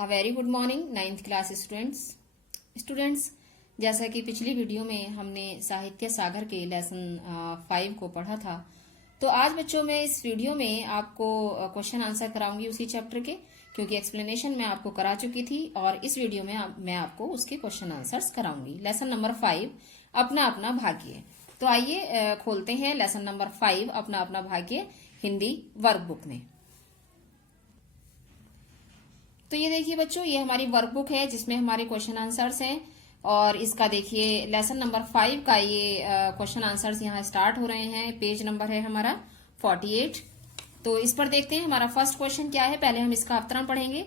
A very good morning 9th class students. जैसा कि पिछली वीडियो में हमने साहित्य सागर के लेसन 5 को पढ़ा था, तो आज बच्चों में इस वीडियो में आपको क्वेश्चन आंसर कराऊंगी उसी चैप्टर के, क्योंकि एक्सप्लेनेशन मैं आपको करा चुकी थी और इस वीडियो में मैं आपको उसके क्वेश्चन आंसर्स कराऊंगी। लेसन नंबर 5 अपना अपना भाग्य। तो आइए खोलते हैं लेसन नंबर 5 अपना अपना भाग्य हिंदी वर्कबुक में। तो ये देखिए बच्चों, ये हमारी वर्कबुक है जिसमें हमारे क्वेश्चन आंसर्स हैं और इसका देखिए लेसन नंबर 5 का ये क्वेश्चन आंसर्स यहाँ स्टार्ट हो रहे हैं। पेज नंबर है हमारा 48। तो इस पर देखते हैं हमारा फर्स्ट क्वेश्चन क्या है। पहले हम इसका अवतरण पढ़ेंगे।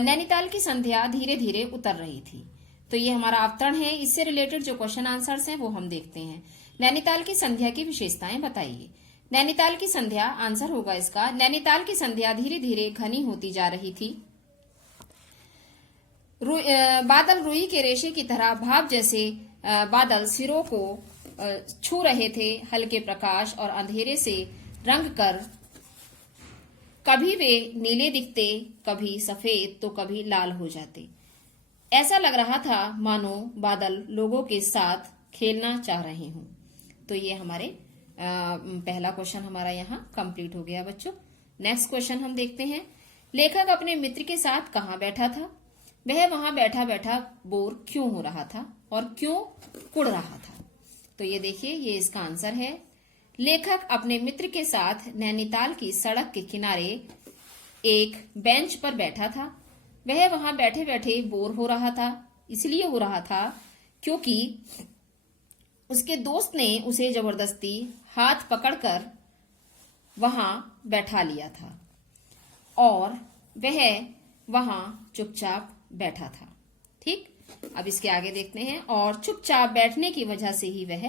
नैनीताल की संध्या धीरे धीरे उतर रही थी। तो ये हमारा अवतरण है। इससे रिलेटेड जो क्वेश्चन आंसर्स हैं वो हम देखते हैं। नैनीताल की संध्या की विशेषताएं बताइए। नैनीताल की संध्या आंसर होगा इसका, नैनीताल की संध्या धीरे धीरे घनी होती जा रही थी। बादल रुई के रेशे की तरह भाप जैसे बादल सिरों को छू रहे थे। हल्के प्रकाश और अंधेरे से रंग कर कभी वे नीले दिखते, कभी सफेद तो कभी लाल हो जाते। ऐसा लग रहा था मानो बादल लोगों के साथ खेलना चाह रहे हों। तो ये हमारे पहला क्वेश्चन हमारा यहाँ कंप्लीट हो गया बच्चों। नेक्स्ट क्वेश्चन हम देखते हैं। लेखक अपने मित्र के साथ कहाँ बैठा था? वह वहां बैठा बैठा बोर क्यों हो रहा था और क्यों कुड़ रहा था? तो ये देखिए, ये इसका आंसर है। लेखक अपने मित्र के साथ नैनीताल की सड़क के किनारे एक बेंच पर बैठा था। वह वहां बैठे बैठे बोर हो रहा था। इसलिए हो रहा था क्योंकि उसके दोस्त ने उसे जबरदस्ती हाथ पकड़कर वहां बैठा लिया था और वह वहां चुपचाप बैठा था। ठीक, अब इसके आगे देखते हैं। और चुपचाप बैठने की वजह से ही वह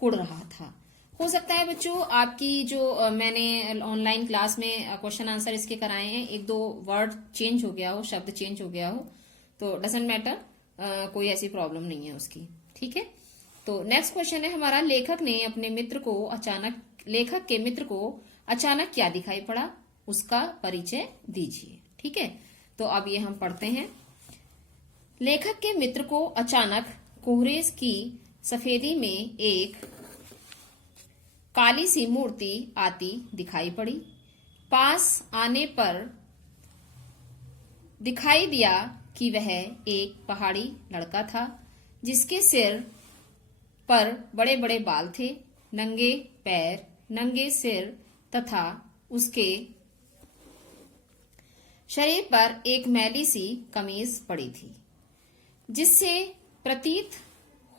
कुड़ रहा था। हो सकता है बच्चों आपकी जो मैंने ऑनलाइन क्लास में क्वेश्चन आंसर इसके कराए हैं, एक दो वर्ड चेंज हो गया हो, शब्द चेंज हो गया हो, तो डजंट मैटर, कोई ऐसी प्रॉब्लम नहीं है उसकी। ठीक है, तो नेक्स्ट क्वेश्चन है हमारा। लेखक के मित्र को अचानक क्या दिखाई पड़ा, उसका परिचय दीजिए। ठीक है, तो अब ये हम पढ़ते हैं। लेखक के मित्र को अचानक कोहरे की सफेदी में एक काली सी मूर्ति आती दिखाई पड़ी। पास आने पर दिखाई दिया कि वह एक पहाड़ी लड़का था, जिसके सिर पर बड़े बड़े बाल थे, नंगे पैर, नंगे सिर तथा उसके शरीर पर एक मैली सी कमीज पड़ी थी, जिससे प्रतीत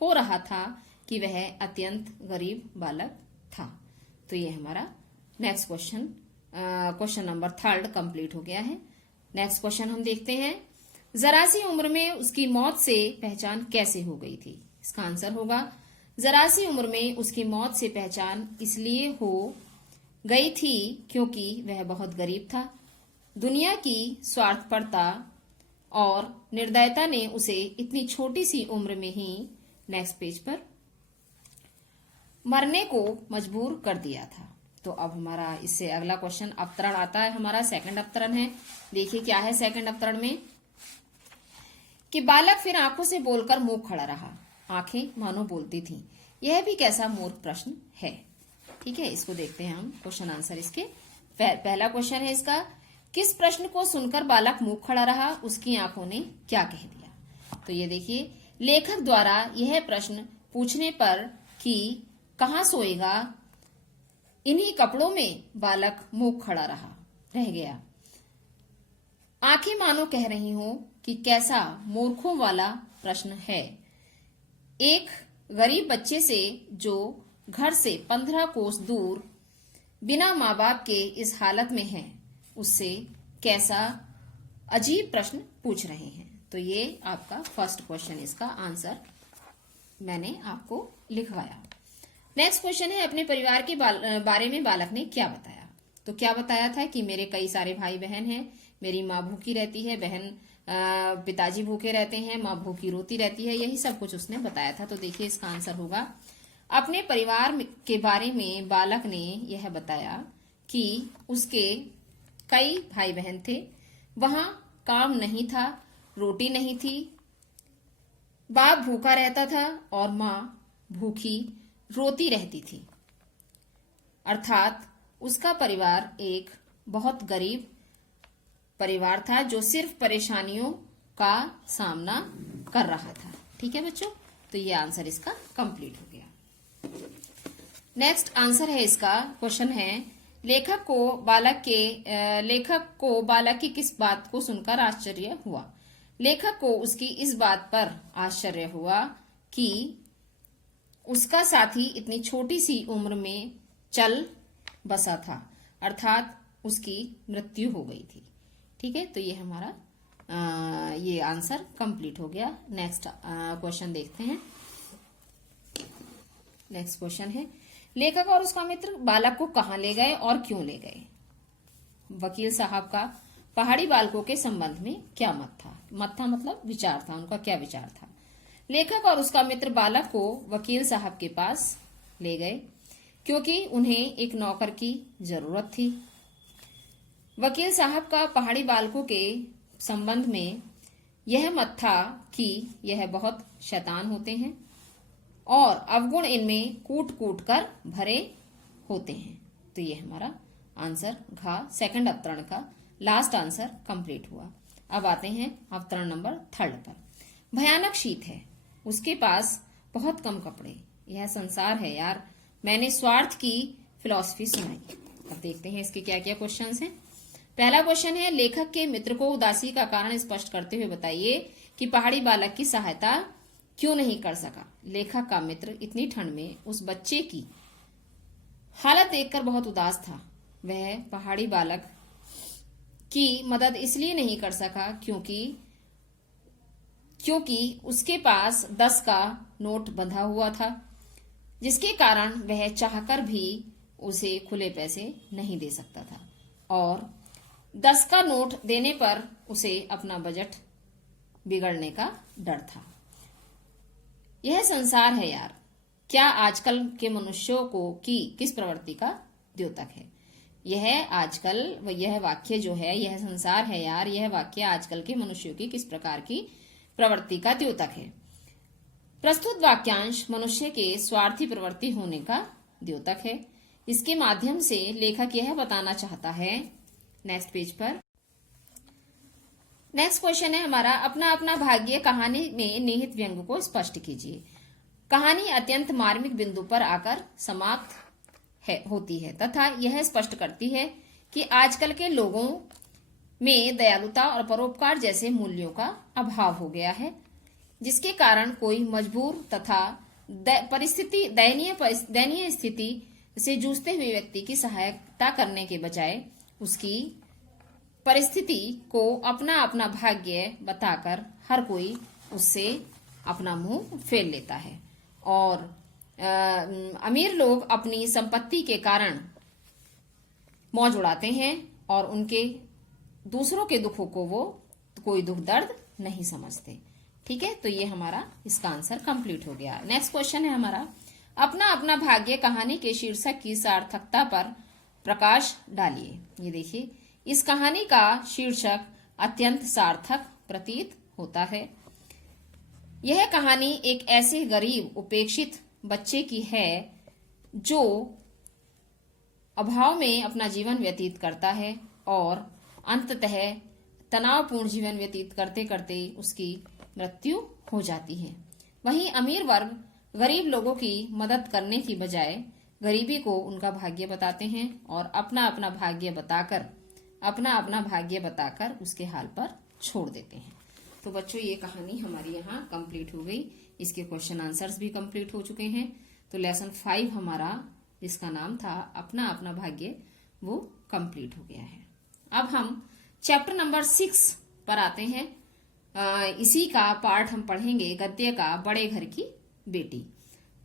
हो रहा था कि वह अत्यंत गरीब बालक था। तो ये हमारा नेक्स्ट क्वेश्चन नंबर 3 कंप्लीट हो गया है। नेक्स्ट क्वेश्चन हम देखते हैं। जरा सी उम्र में उसकी मौत से पहचान कैसे हो गई थी? इसका आंसर होगा, जरा सी उम्र में उसकी मौत से पहचान इसलिए हो गई थी क्योंकि वह बहुत गरीब था। दुनिया की स्वार्थपरता और निर्दयता ने उसे इतनी छोटी सी उम्र में ही नेक्स्ट पेज पर मरने को मजबूर कर दिया था। तो अब हमारा इससे अगला क्वेश्चन अवतरण आता है हमारा, सेकंड अवतरण है। देखिए क्या है सेकंड अवतरण में कि बालक फिर आंखों से बोलकर मुंह खड़ा रहा, आंखें मानो बोलती थीं। यह भी कैसा मूर्ख प्रश्न है। ठीक है, इसको देखते हैं हम क्वेश्चन आंसर इसके। पहला क्वेश्चन है इसका, किस प्रश्न को सुनकर बालक मुंह खड़ा रहा, उसकी आंखों ने क्या कह दिया? तो ये देखिए, लेखक द्वारा यह प्रश्न पूछने पर कि कहाँ सोएगा, इन्हीं कपड़ों में बालक मुंह खड़ा रह गया। आंखें मानो कह रही हो कि कैसा मूर्खों वाला प्रश्न है। एक गरीब बच्चे से जो घर से 15 कोस दूर बिना माँ बाप के इस हालत में है, उससे कैसा अजीब प्रश्न पूछ रहे हैं। तो ये आपका फर्स्ट क्वेश्चन, इसका आंसर मैंने आपको लिखवाया। नेक्स्ट क्वेश्चन है, अपने परिवार के बारे में बालक ने क्या बताया? तो क्या बताया था कि मेरे कई सारे भाई बहन हैं, मेरी माँ भूखी रहती है, पिताजी भूखे रहते हैं, माँ भूखी रोती रहती है, यही सब कुछ उसने बताया था। तो देखिए इसका आंसर होगा, अपने परिवार के बारे में बालक ने यह बताया कि उसके कई भाई बहन थे, वहां काम नहीं था, रोटी नहीं थी, बाप भूखा रहता था और माँ भूखी रोती रहती थी। अर्थात उसका परिवार एक बहुत गरीब परिवार था जो सिर्फ परेशानियों का सामना कर रहा था। ठीक है बच्चों, तो ये आंसर इसका कंप्लीट हो गया। नेक्स्ट आंसर है इसका, क्वेश्चन है लेखक को बालक की किस बात को सुनकर आश्चर्य हुआ। लेखक को उसकी इस बात पर आश्चर्य हुआ कि उसका साथी इतनी छोटी सी उम्र में चल बसा था, अर्थात उसकी मृत्यु हो गई थी। ठीक है, तो ये हमारा ये आंसर कंप्लीट हो गया। नेक्स्ट क्वेश्चन देखते हैं। नेक्स्ट क्वेश्चन है लेखक और उसका मित्र बालक को कहाँ ले गए और क्यों ले गए। वकील साहब का पहाड़ी बालकों के संबंध में क्या मत था। मत था मतलब विचार था, उनका क्या विचार था। लेखक और उसका मित्र बालक को वकील साहब के पास ले गए क्योंकि उन्हें एक नौकर की जरूरत थी। वकील साहब का पहाड़ी बालकों के संबंध में यह मत था कि यह बहुत शैतान होते हैं और अवगुण इनमें कूट कूट कर भरे होते हैं। तो ये हमारा आंसर घ सेकंड अवतरण का लास्ट आंसर कंप्लीट हुआ। अब आते हैं अवतरण नंबर 3 पर। भयानक शीत है, उसके पास बहुत कम कपड़े, यह संसार है यार, मैंने स्वार्थ की फिलॉसफी सुनाई। अब देखते हैं इसके क्या क्या क्वेश्चंस हैं। पहला क्वेश्चन है लेखक के मित्र को उदासी का कारण स्पष्ट करते हुए बताइए कि पहाड़ी बालक की सहायता क्यों नहीं कर सका। लेखक का मित्र इतनी ठंड में उस बच्चे की हालत देखकर बहुत उदास था। वह पहाड़ी बालक की मदद इसलिए नहीं कर सका क्योंकि उसके पास 10 का नोट बंधा हुआ था, जिसके कारण वह चाहकर भी उसे खुले पैसे नहीं दे सकता था और 10 का नोट देने पर उसे अपना बजट बिगड़ने का डर था। यह संसार है यार, क्या आजकल के मनुष्यों को की किस प्रवृत्ति का द्योतक है। यह वाक्य जो है, यह संसार है यार, यह वाक्य आजकल के मनुष्यों की किस प्रकार की प्रवृत्ति का द्योतक है। प्रस्तुत वाक्यांश मनुष्य के स्वार्थी प्रवृत्ति होने का द्योतक है। इसके माध्यम से लेखक यह बताना चाहता है। नेक्स्ट पेज पर नेक्स्ट क्वेश्चन है हमारा, अपना अपना भाग्य कहानी में निहित व्यंग को स्पष्ट कीजिए। कहानी अत्यंत मार्मिक बिंदु पर आकर समाप्त होती है तथा यह स्पष्ट करती है कि आजकल के लोगों में दयालुता और परोपकार जैसे मूल्यों का अभाव हो गया है, जिसके कारण कोई मजबूर तथा दयनीय स्थिति से जूझते हुए व्यक्ति की सहायता करने के बजाय उसकी परिस्थिति को अपना अपना भाग्य बताकर हर कोई उससे अपना मुंह फेर लेता है और अमीर लोग अपनी संपत्ति के कारण मौज उड़ाते हैं और उनके दूसरों के दुखों को वो कोई दुख दर्द नहीं समझते। ठीक है, तो ये हमारा इसका आंसर कंप्लीट हो गया। नेक्स्ट क्वेश्चन है हमारा, अपना अपना भाग्य कहानी के शीर्षक की सार्थकता पर प्रकाश डालिए। ये देखिए, इस कहानी का शीर्षक अत्यंत सार्थक प्रतीत होता है। यह कहानी एक ऐसे गरीब उपेक्षित बच्चे की है जो अभाव में अपना जीवन व्यतीत करता है और अंततः तनावपूर्ण जीवन व्यतीत करते करते उसकी मृत्यु हो जाती है। वहीं अमीर वर्ग गरीब लोगों की मदद करने की बजाय गरीबी को उनका भाग्य बताते हैं और अपना अपना भाग्य बताकर उसके हाल पर छोड़ देते हैं। तो बच्चों, ये कहानी हमारी यहाँ कंप्लीट हो गई। इसके क्वेश्चन आंसर्स भी कंप्लीट हो चुके हैं। तो लेसन 5 हमारा, जिसका नाम था अपना अपना भाग्य, वो कंप्लीट हो गया है। अब हम चैप्टर नंबर 6 पर आते हैं। इसी का पार्ट हम पढ़ेंगे, गद्य का बड़े घर की बेटी।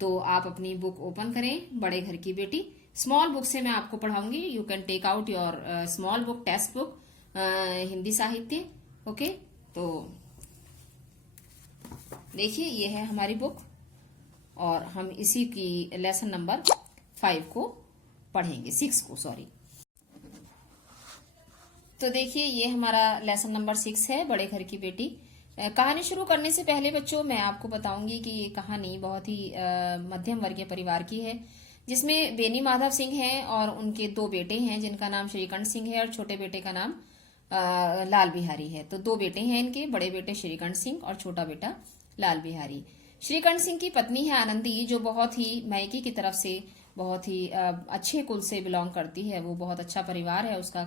तो आप अपनी बुक ओपन करें, बड़े घर की बेटी। स्मॉल बुक से मैं आपको पढ़ाऊंगी। You can take out your small book, text book, Hindi साहित्य। ओके, तो देखिए, ये है हमारी बुक और हम इसी की लेसन नंबर 5 को पढ़ेंगे, 6 को, सॉरी। तो देखिए ये हमारा लेसन नंबर 6 है, बड़े घर की बेटी। कहानी शुरू करने से पहले बच्चों मैं आपको बताऊंगी कि ये कहानी बहुत ही मध्यम वर्गीय परिवार की है, जिसमें बेनी माधव सिंह हैं और उनके 2 बेटे हैं जिनका नाम श्रीकंठ सिंह है और छोटे बेटे का नाम लाल बिहारी है। तो 2 बेटे हैं इनके, बड़े बेटे श्रीकंठ सिंह और छोटा बेटा लाल बिहारी। श्रीकंठ सिंह की पत्नी है आनंदी, जो बहुत ही मायके की तरफ से बहुत ही अच्छे कुल से बिलोंग करती है। वो बहुत अच्छा परिवार है उसका,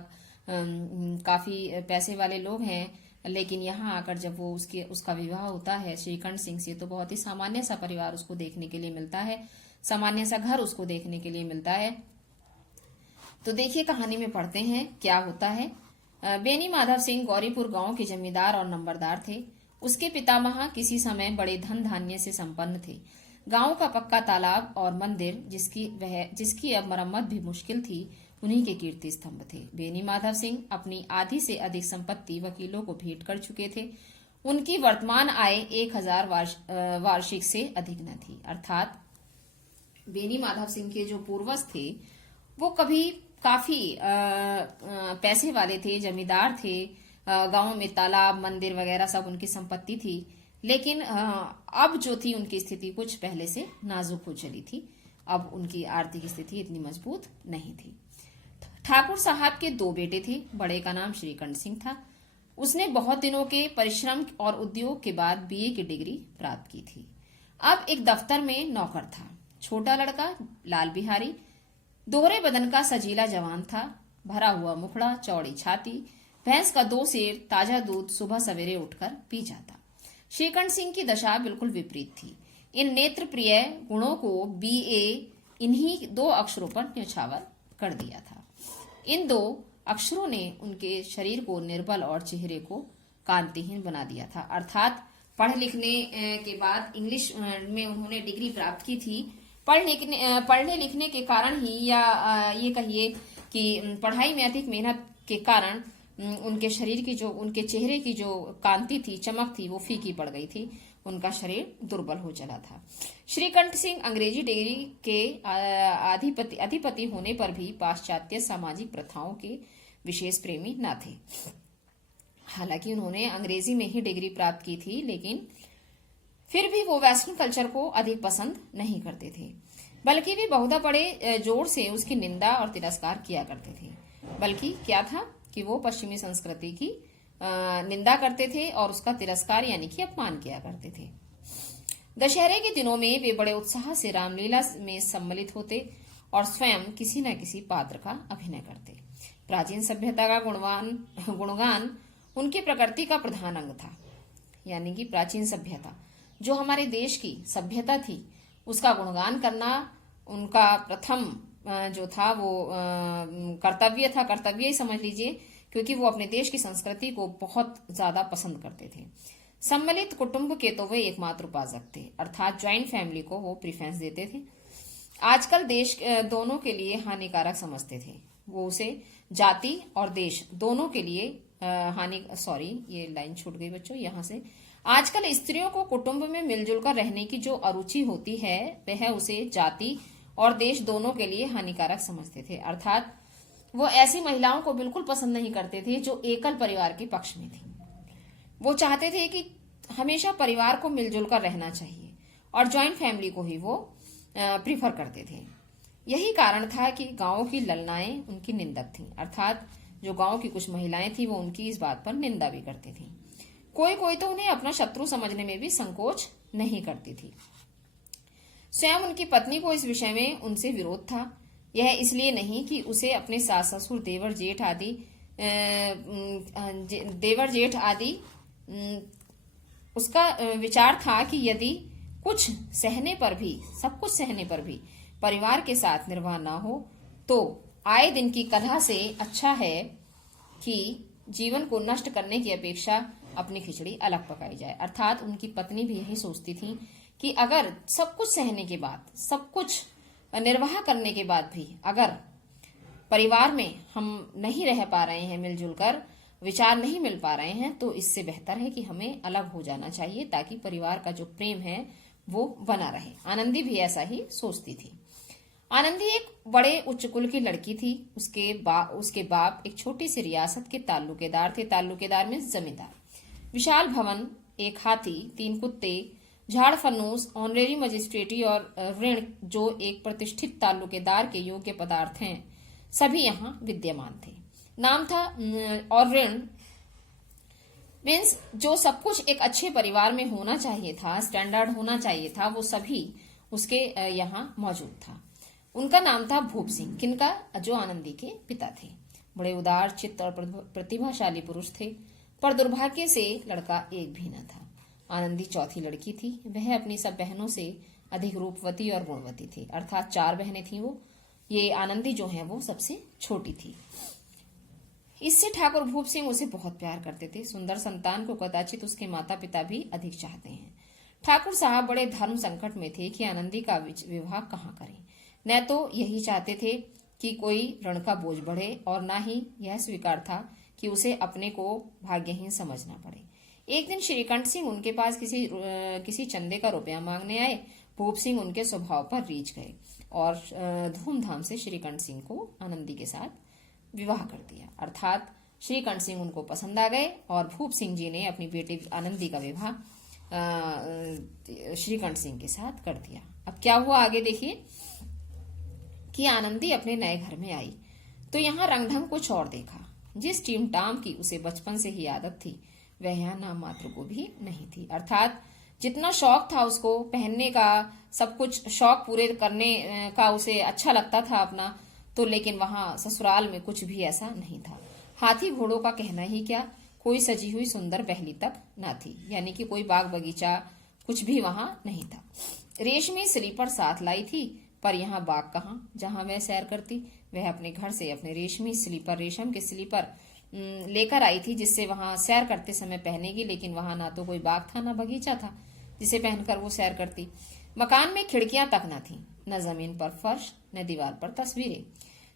काफी पैसे वाले लोग हैं। लेकिन यहाँ आकर जब वो उसका विवाह होता है श्रीकंठ सिंह से, तो बहुत ही सामान्य सा परिवार उसको देखने के लिए मिलता है, सामान्य सा घर उसको देखने के लिए मिलता है। तो देखिए कहानी में पढ़ते हैं क्या होता है। बेनी माधव सिंह गौरीपुर गांव के जमींदार और नंबरदार थे। उसके पितामह किसी समय बड़े धन धान्य से संपन्न थे। गांव का पक्का तालाब और मंदिर, जिसकी अब मरम्मत भी मुश्किल थी, उन्हीं के कीर्ति स्तंभ थे। बेनी माधव सिंह अपनी आधी से अधिक संपत्ति वकीलों को भेंट कर चुके थे। उनकी वर्तमान आय 1000 वार्षिक से अधिक न थी। अर्थात बेनी माधव सिंह के जो पूर्वज थे वो कभी काफी पैसे वाले थे, जमींदार थे। गांव में तालाब, मंदिर वगैरह सब उनकी संपत्ति थी। लेकिन अब जो थी उनकी स्थिति कुछ पहले से नाजुक हो चली थी। अब उनकी आर्थिक स्थिति इतनी मजबूत नहीं थी। ठाकुर साहब के 2 बेटे थे। बड़े का नाम श्रीकंठ सिंह था। उसने बहुत दिनों के परिश्रम और उद्योग के बाद बीए की डिग्री प्राप्त की थी। अब एक दफ्तर में नौकर था। छोटा लड़का लाल बिहारी दोहरे बदन का सजीला जवान था। भरा हुआ मुखड़ा, चौड़ी छाती, भैंस का 2 सेर ताजा दूध सुबह सवेरे उठकर पी जाता। श्रीकंठ सिंह की दशा बिल्कुल विपरीत थी। इन नेत्र प्रिय गुणों को बीए इन्हीं 2 अक्षरों पर न्यौछावर कर दिया था। इन 2 अक्षरों ने उनके शरीर को निर्बल और चेहरे को कांतिहीन बना दिया था। अर्थात पढ़ लिखने के बाद इंग्लिश में उन्होंने डिग्री प्राप्त की थी। पढ़ने लिखने के कारण ही, या ये कहिए कि पढ़ाई में अधिक मेहनत के कारण उनके शरीर की जो, उनके चेहरे की जो कांति थी, चमक थी, वो फीकी पड़ गई थी। उनका शरीर दुर्बल हो चला था। श्रीकंठ सिंह अंग्रेजी डिग्री के अधिपति होने पर भी पाश्चात्य सामाजिक प्रथाओं के विशेष प्रेमी न थे। हालांकि उन्होंने अंग्रेजी में ही डिग्री प्राप्त की थी, लेकिन फिर भी वो वेस्टर्न कल्चर को अधिक पसंद नहीं करते थे, बल्कि वे बहुधा बड़े जोर से उसकी निंदा और तिरस्कार किया करते थे। बल्कि क्या था कि वो पश्चिमी संस्कृति की निंदा करते थे और उसका तिरस्कार यानी कि अपमान किया करते थे। दशहरे के दिनों में वे बड़े उत्साह से रामलीला में सम्मिलित होते और स्वयं किसी न किसी पात्र का अभिनय करते। प्राचीन सभ्यता का गुणगान उनकी प्रकृति का प्रधान अंग था। यानी कि प्राचीन सभ्यता, जो हमारे देश की सभ्यता थी, उसका गुणगान करना उनका प्रथम जो था वो कर्तव्य था। कर्तव्य ही समझ लीजिए, क्योंकि वो अपने देश की संस्कृति को बहुत ज्यादा पसंद करते थे। सम्मिलित कुटुंब के तो वे एकमात्र उपासक थे, अर्थात ज्वाइंट फैमिली को वो प्रेफरेंस देते थे। आजकल देश दोनों के लिए हानिकारक समझते थे। वो उसे जाति और देश दोनों के लिए ये लाइन छूट गई बच्चों यहाँ से। आजकल स्त्रियों को कुटुंब में मिलजुल कर रहने की जो अरुचि होती है, वह उसे जाति और देश दोनों के लिए हानिकारक समझते थे। अर्थात वो ऐसी महिलाओं को बिल्कुल पसंद नहीं करते थे जो एकल परिवार के पक्ष में थी। वो चाहते थे कि हमेशा परिवार को मिलजुल कर रहना चाहिए और ज्वाइंट फैमिली को ही वो प्रीफर करते थे। यही कारण था कि गांव की ललनाएं उनकी निंदक थीं। अर्थात जो गांव की कुछ महिलाएं थी वो उनकी इस बात पर निंदा भी करती थी। कोई कोई तो उन्हें अपना शत्रु समझने में भी संकोच नहीं करती थी। स्वयं उनकी पत्नी को इस विषय में उनसे विरोध था। यह इसलिए नहीं कि उसे अपने सास ससुर देवर जेठ आदि उसका विचार था कि यदि कुछ सहने पर भी, सब कुछ सहने पर भी परिवार के साथ निर्वाह न हो, तो आए दिन की कलह से अच्छा है कि जीवन को नष्ट करने की अपेक्षा अपनी खिचड़ी अलग पकाई जाए। अर्थात उनकी पत्नी भी यही सोचती थी कि अगर सब कुछ सहने के बाद, सब कुछ निर्वाह करने के बाद भी अगर परिवार में हम नहीं रह पा रहे हैं, मिलजुल कर विचार नहीं मिल पा रहे हैं, तो इससे बेहतर है कि हमें अलग हो जाना चाहिए, ताकि परिवार का जो प्रेम है वो बना रहे। आनंदी भी ऐसा ही सोचती थी। आनंदी एक बड़े उच्च कुल की लड़की थी। उसके बाप एक छोटी सी रियासत के ताल्लुकेदार थे। ताल्लुकेदार में जमींदार। विशाल भवन, एक हाथी, 3 कुत्ते, झाड़ फन्नूस, ऑनरेरी मजिस्ट्रेटी और ऋण जो एक प्रतिष्ठित ताल्लुकेदार के योग्य पदार्थ हैं, सभी यहाँ विद्यमान थे। नाम था और ऋण मीन्स जो सब कुछ एक अच्छे परिवार में होना चाहिए था, स्टैंडर्ड होना चाहिए था, वो सभी उसके यहाँ मौजूद था। उनका नाम था भूप सिंह। किनका? जो आनंदी के पिता थे। बड़े उदार चित्त और प्रतिभाशाली पुरुष थे, पर दुर्भाग्य से लड़का एक भी न था। आनंदी चौथी लड़की थी। वह अपनी सब बहनों से अधिक रूपवती और गुणवती थी, अर्थात 4 बहनें थीं वो। ये आनंदी जो है वो सबसे छोटी थी। इससे ठाकुर भूप सिंह उसे बहुत प्यार करते थे। सुंदर संतान को कदाचित उसके माता पिता भी अधिक चाहते हैं। ठाकुर साहब बड़े धर्म संकट में थे कि आनंदी का विवाह कहाँ करें। न तो यही चाहते थे कि कोई ऋण का बोझ बढ़े और न ही यह स्वीकार था कि उसे अपने को भाग्यहीन समझना पड़े। एक दिन श्रीकंठ सिंह उनके पास किसी चंदे का रुपया मांगने आए। भूप सिंह उनके स्वभाव पर रीझ गए और धूमधाम से श्रीकंठ सिंह को आनंदी के साथ विवाह कर दिया। अर्थात श्रीकंठ सिंह उनको पसंद आ गए और भूप सिंह जी ने अपनी बेटी आनंदी का विवाह श्रीकंठ सिंह के साथ कर दिया। अब क्या हुआ आगे देखिए कि आनंदी अपने नए घर में आई तो यहाँ रंग ढंग कुछ और देखा। जिस टीम टाम की उसे बचपन से ही आदत थी, वह यहाँ नाम मात्र को भी नहीं थी। अर्थात जितना शौक था उसको पहनने का, सब कुछ शौक पूरे करने का उसे अच्छा लगता था अपना, तो लेकिन वहां ससुराल में कुछ भी ऐसा नहीं था। हाथी घोड़ों का कहना ही क्या, कोई सजी हुई सुंदर पहली तक न थी, यानी कि कोई बाग बगीचा कुछ भी वहां नहीं था। रेशमी स्लीपर साथ लाई थी, पर यहाँ बाग कहाँ जहां वह सैर करती। वह अपने घर से अपने रेशम के स्लीपर लेकर आई थी, जिससे वहां सैर करते समय पहनेगी, लेकिन वहां ना तो कोई बाग था ना बगीचा था जिसे पहनकर वो सैर करती। मकान में खिड़कियां तक न थी, न जमीन पर फर्श, न दीवार पर तस्वीरें।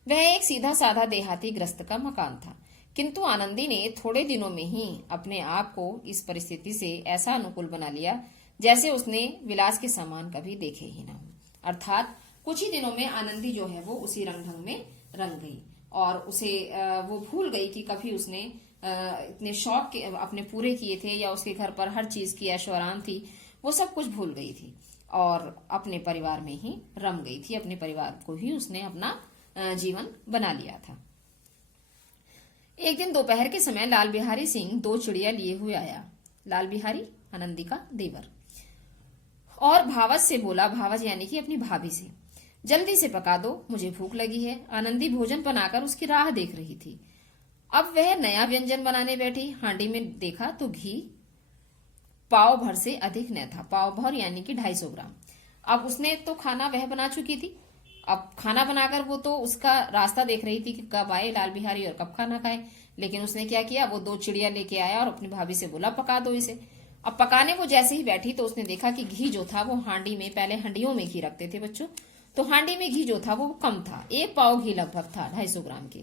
वह एक सीधा साधा देहाती ग्रस्त का मकान था, किंतु आनंदी ने थोड़े दिनों में ही अपने आप को इस परिस्थिति से ऐसा अनुकूल बना लिया जैसे उसने विलास के सामान कभी देखे ही ना हो। अर्थात कुछ ही दिनों में आनंदी जो है वो उसी रंग ढंग में रंग गई और उसे वो भूल गई कि कभी उसने इतने शौक अपने पूरे किए थे या उसके घर पर हर चीज की ऐशो आराम थी, वो सब कुछ भूल गई थी और अपने परिवार में ही रम गई थी। अपने परिवार को ही उसने अपना जीवन बना लिया था। एक दिन दोपहर के समय लाल बिहारी सिंह 2 चिड़िया लिए हुए आया। लाल बिहारी आनंदी का देवर, और भावज से बोला, भावज यानी कि अपनी भाभी से, जल्दी से पका दो, मुझे भूख लगी है। आनंदी भोजन बनाकर उसकी राह देख रही थी। अब वह नया व्यंजन बनाने बैठी। हांडी में देखा तो घी पाव भर से अधिक न था। पाव भर यानी कि 250 ग्राम। अब उसने तो खाना वह बना चुकी थी। अब खाना बनाकर वो तो उसका रास्ता देख रही थी कि कब आए लाल बिहारी और कब खाना खाए, लेकिन उसने क्या किया, वो 2 चिड़िया लेके आया और अपनी भाभी से बोला पका दो इसे। अब पकाने वो जैसे ही बैठी तो उसने देखा कि घी जो था वो हांडी में, पहले हंडियों में घी रखते थे बच्चों, तो हांडी में घी जो था वो कम था। 1 पाव घी लगभग था 250 ग्राम के।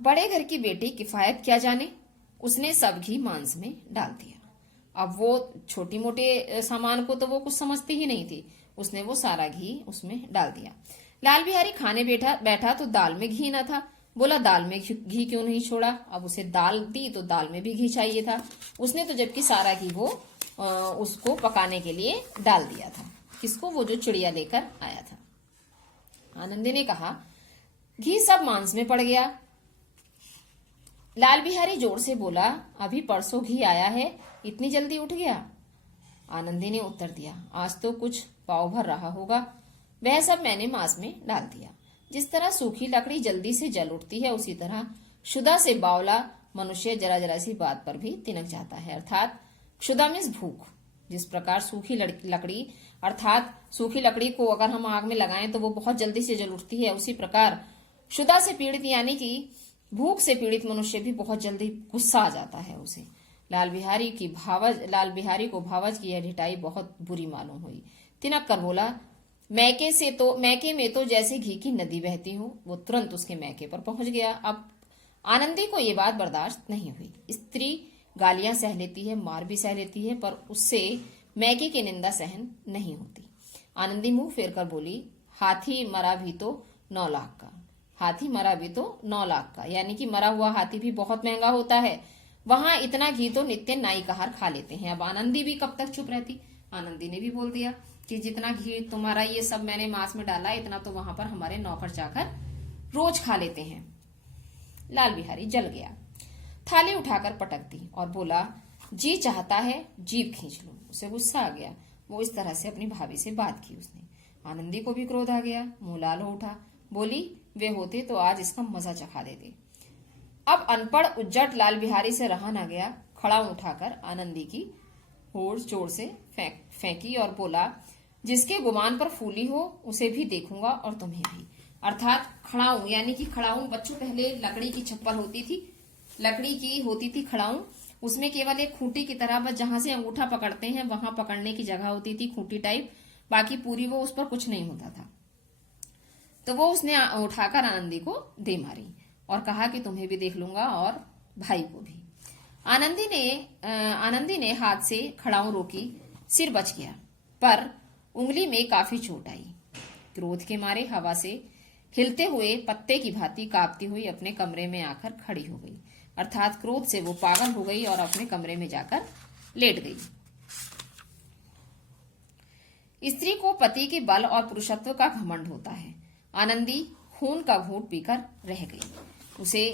बड़े घर की बेटी किफायत क्या जाने, उसने सब घी मांस में डाल दिया। अब वो छोटी मोटे सामान को तो वो कुछ समझती ही नहीं थी, उसने वो सारा घी उसमें डाल दिया। लाल बिहारी खाने बैठा तो दाल में घी न था। बोला दाल में घी क्यों नहीं छोड़ा। अब उसे दाल दी तो दाल में भी घी चाहिए था। उसने तो जबकि सारा घी वो उसको पकाने के लिए डाल दिया था। किसको? वो जो चिड़िया लेकर आया था। आनंदी ने कहा घी सब मांस में पड़ गया। लाल बिहारी जोर से बोला, अभी परसों घी आया है, इतनी जल्दी उठ गया। आनंदी ने उत्तर दिया, आज तो कुछ पाव भर रहा होगा, वह सब मैंने मांस में डाल दिया। जिस तरह सूखी लकड़ी जल्दी से जल उठती है, उसी तरह क्षुधा से बावला मनुष्य जरा जरा सी बात पर भी तिनक जाता है। अर्थात क्षुधा मीन्स भूख। जिस प्रकार सूखी लकड़ी, अर्थात सूखी लकड़ी को अगर हम आग में लगाएं तो वो बहुत जल्दी से जल उठती है, उसी प्रकार क्षुधा से पीड़ित यानी कि भूख से पीड़ित मनुष्य भी बहुत जल्दी गुस्सा आ जाता है उसे। लाल बिहारी को भावज की यह ढिठाई बहुत बुरी मालूम हुई। तिनक कर बोला, मैके में तो जैसे घी की नदी बहती हो। वो तुरंत उसके मैके पर पहुंच गया। अब आनंदी को ये बात बर्दाश्त नहीं हुई। स्त्री गालियां सह लेती है, मार भी सह लेती है, पर उससे मैके की निंदा सहन नहीं होती। आनंदी मुंह फेर कर बोली, हाथी मरा भी तो 9 लाख का। हाथी मरा भी तो 9 लाख का, यानी कि मरा हुआ हाथी भी बहुत महंगा होता है। वहां इतना घी तो नित्य नाई कहार खा लेते हैं। अब आनंदी भी कब तक चुप रहती। आनंदी ने भी बोल दिया कि जितना घी तुम्हारा ये सब मैंने मांस में डाला, इतना तो वहां पर हमारे नौकर चाकर रोज खा लेते हैं। लाल बिहारी जल गया, थाली उठाकर पटक दी और बोला, जी चाहता है जीभ खींच लूं। उसे गुस्सा आ गया। वो इस तरह से अपनी भाभी से बात की उसने। आनंदी को भी क्रोध आ गया, मुंह लाल हो उठा। बोली, वे होते तो आज इसका मजा चखा देते। अब अनपढ़ उज्जट लाल बिहारी से रहा ना गया। खड़ा उठाकर आनंदी की होड़ जोर से फेंकी और बोला, जिसके गुमान पर फूली हो उसे भी देखूंगा और तुम्हें भी। अर्थात खड़ाऊं, यानी कि खड़ाऊं बच्चों पहले लकड़ी की छप्पर होती थी, लकड़ी की होती थी खड़ाऊं। उसमें केवल एक खूंटी की तरह, बस जहां से अंगूठा पकड़ते हैं वहां पकड़ने की जगह होती थी, खूंटी टाइप। बाकी पूरी वो उस पर कुछ नहीं होता था। तो वो उसने उठाकर आनंदी को दे मारी और कहा कि तुम्हें भी देख लूंगा और भाई को भी। आनंदी ने हाथ से खड़ाऊं रोकी। सिर बच गया, पर उंगली में काफी चोट आई। क्रोध के मारे हवा से हिलते हुए पत्ते की भांति कांपती हुई अपने कमरे में आकर खड़ी हो गई। अर्थात क्रोध से वो पागल हो गई और अपने कमरे में जाकर लेट गई। स्त्री को पति के बल और पुरुषत्व का घमंड होता है। आनंदी खून का घूंट पीकर रह गई। उसे,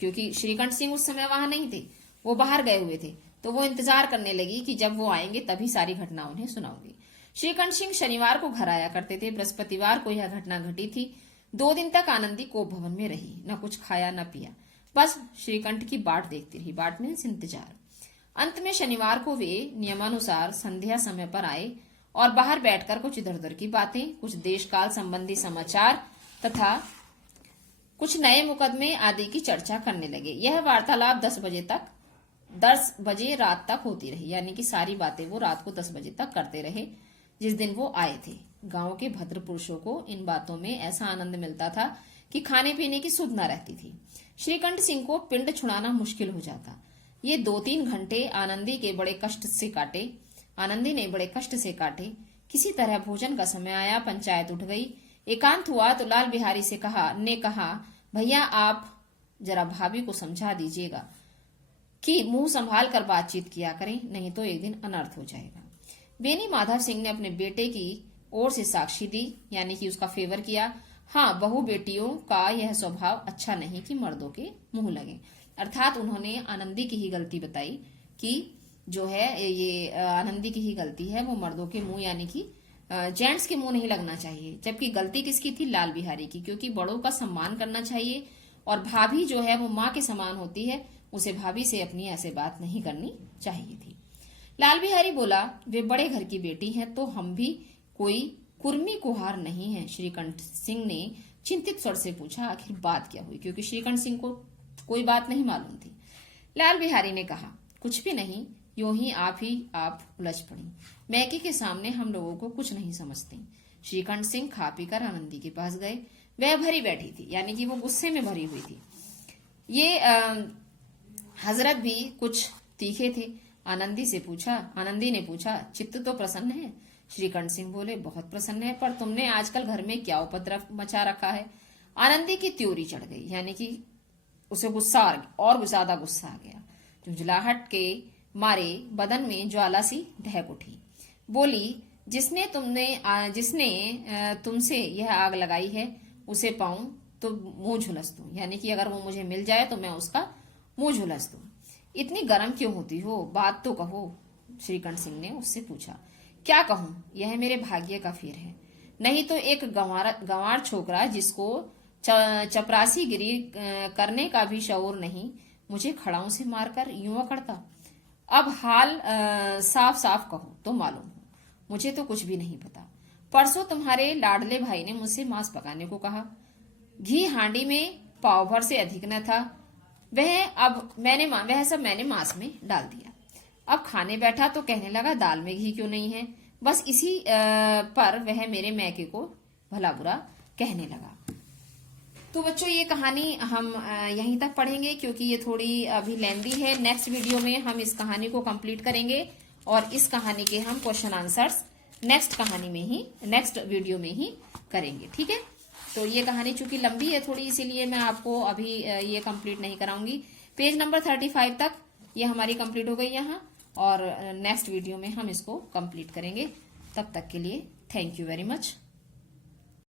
क्योंकि श्रीकंठ सिंह उस समय वहां नहीं थे, वो बाहर गए हुए थे, तो वो इंतजार करने लगी कि जब वो आएंगे तभी सारी घटना उन्हें सुनाऊंगी। श्रीकंठ सिंह शनिवार को घर आया करते थे। बृहस्पतिवार को यह घटना घटी थी। 2 दिन तक आनंदी कोप भवन में रही, न कुछ खाया न पिया, बस श्रीकंठ की बाट देखती रही। बाट मीन्स इंतजार। अंत में शनिवार को वे नियमानुसार संध्या समय पर आए और बाहर बैठकर कुछ इधर उधर की बातें, कुछ देश काल संबंधी समाचार तथा कुछ नए मुकदमे आदि की चर्चा करने लगे। यह वार्तालाप 10 बजे रात तक होती रही, यानी कि सारी बातें वो रात को 10 बजे तक करते रहे जिस दिन वो आए थे। गांव के भद्र पुरुषों को इन बातों में ऐसा आनंद मिलता था कि खाने पीने की सुध न रहती थी। श्रीकंठ सिंह को पिंड छुड़ाना मुश्किल हो जाता। ये 2-3 घंटे आनंदी ने बड़े कष्ट से काटे। किसी तरह भोजन का समय आया, पंचायत उठ गई। एकांत हुआ तो लाल बिहारी से कहा, भैया आप जरा भाभी को समझा दीजिएगा कि मुंह संभाल कर बातचीत किया करें, नहीं तो एक दिन अनर्थ हो जाएगा। बेनी माधव सिंह ने अपने बेटे की ओर से साक्षी दी, यानी कि उसका फेवर किया। हाँ, बहू बेटियों का यह स्वभाव अच्छा नहीं कि मर्दों के मुंह लगे। अर्थात उन्होंने आनंदी की ही गलती बताई कि जो है ये आनंदी की ही गलती है, वो मर्दों के मुंह, यानी कि जेंट्स के मुंह नहीं लगना चाहिए। जबकि गलती किसकी थी? लाल बिहारी की, क्योंकि बड़ों का सम्मान करना चाहिए और भाभी जो है वो माँ के समान होती है, उसे भाभी से अपनी ऐसे बात नहीं करनी चाहिए थी। लाल बिहारी बोला, वे बड़े घर की बेटी हैं तो हम भी कोई कुर्मी कुहार नहीं है। श्रीकंठ सिंह ने चिंतित स्वर से पूछा, आखिर बात क्या हुई? क्योंकि श्रीकंठ सिंह को कोई बात नहीं मालूम थी। लाल बिहारी ने कहा, कुछ भी नहीं, यूं ही आप उलझ पड़ी। मैके के सामने हम लोगों को कुछ नहीं समझते। श्रीकंठ सिंह खा पीकर आनंदी के पास गए। वह भरी बैठी थी, यानी कि वो गुस्से में भरी हुई थी। ये हजरत भी कुछ तीखे थे। आनंदी ने पूछा, चित्त तो प्रसन्न है? श्रीकंठ सिंह बोले, बहुत प्रसन्न है, पर तुमने आजकल घर में क्या उपद्रव मचा रखा है? आनंदी की त्योरी चढ़ गई, यानी कि उसे गुस्सा और ज्यादा गुस्सा आ गया। झुंझलाहट के मारे बदन में ज्वाला सी दहक उठी। बोली, जिसने तुमसे यह आग लगाई है उसे पाऊं तो मुंह झुलस दूं, यानी कि अगर वो मुझे मिल जाए तो मैं उसका मुंह झुलस दूं। इतनी गर्म क्यों होती हो? बात तो कहो। श्रीकंठ सिंह ने उससे पूछा। क्या कहूं? यह मेरे भाग्य का फेर है, नहीं तो एक गंवार छोकरा जिसको चपरासीगिरी करने का भी शऊर नहीं, मुझे खड़ाऊं से मारकर यूं करता। अब हाल साफ साफ कहो तो मालूम हो, मुझे तो कुछ भी नहीं पता। परसों तुम्हारे लाडले भाई ने मुझसे मांस पकाने को कहा। घी हांडी में पाव भर से अधिक न था। वह सब मैंने मांस में डाल दिया। अब खाने बैठा तो कहने लगा, दाल में घी क्यों नहीं है? बस इसी पर वह मेरे मैके को भला बुरा कहने लगा। तो बच्चों, ये कहानी हम यहीं तक पढ़ेंगे क्योंकि ये थोड़ी अभी लेंदी है। नेक्स्ट वीडियो में हम इस कहानी को कंप्लीट करेंगे और इस कहानी के हम क्वेश्चन आंसर्स नेक्स्ट कहानी में ही, नेक्स्ट वीडियो में ही करेंगे। ठीक है, तो ये कहानी चूंकि लंबी है थोड़ी, इसीलिए मैं आपको अभी ये कंप्लीट नहीं कराऊंगी। पेज नंबर 35 तक ये हमारी कंप्लीट हो गई यहाँ, और नेक्स्ट वीडियो में हम इसको कंप्लीट करेंगे। तब तक के लिए थैंक यू वेरी मच।